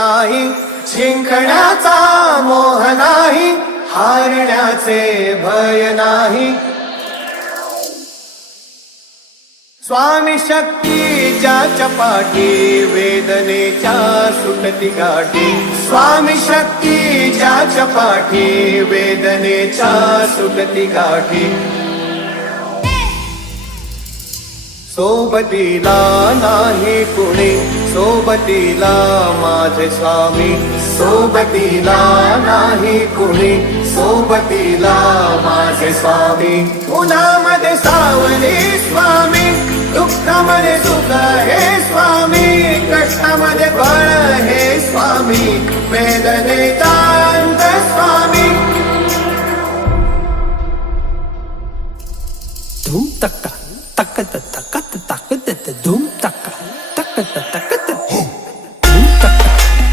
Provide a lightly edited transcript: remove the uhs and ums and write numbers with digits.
नाही, जिंकण्याचा मोह नाही, हारण्याचे भय नाही. स्वामी शक्ती ज्याच्या पाठी, वेदनेच्या सुटती गाठी. स्वामी शक्ती ज्याच्या पाठी, वेदनेच्या सुटती गाठी. सोबतीला नाही कुणी, सोबतीला माझे स्वामी. सोबतीला नाही कुणी, सोबतीला माझे स्वामी. उन्हामध्ये सावली स्वामी, दुःखामध्ये सुख हे स्वामी, कष्टामध्ये बळ हे स्वामी, वेदने